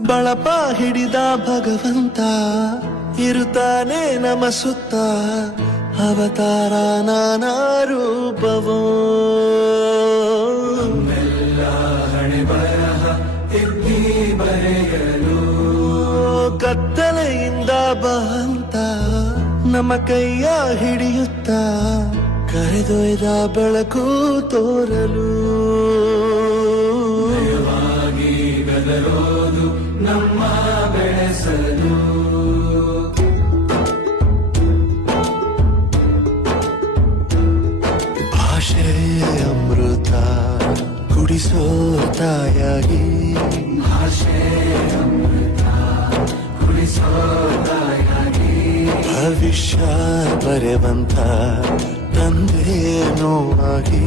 ಬಳಪ ಹಿಡಿದ ಭಗವಂತ ಇರುತ್ತಾನೆ ನಮ ಸುತ್ತ ಅವತಾರ ನಾನಾ ರೂಪವೋ ಹಣೆ ಬರಹ ತಿದ್ದಿ ಬರೆಯಲು ಕತ್ತಲೆಯಿಂದ ಬಂತ ನಮ್ಮ ಕೈಯ ಹಿಡಿಯುತ್ತ ಕರೆದೊಯ್ದ ಬೆಳಕು ತೋರಲು ಗದರೋದು ನಮ್ಮ ಬೆಳೆಸಲು ಭಾಷೆ ಅಮೃತ ಕುಡಿಸೋ ತಾಯಾಗಿ ಭಾಷೆ ಅಮೃತ ಕುಡಿಸೋ ತಾಯಾಗಿ ಭವಿಷ್ಯ ಬರೆವಂತ ತಂದೆ ನೋವಾಗಿ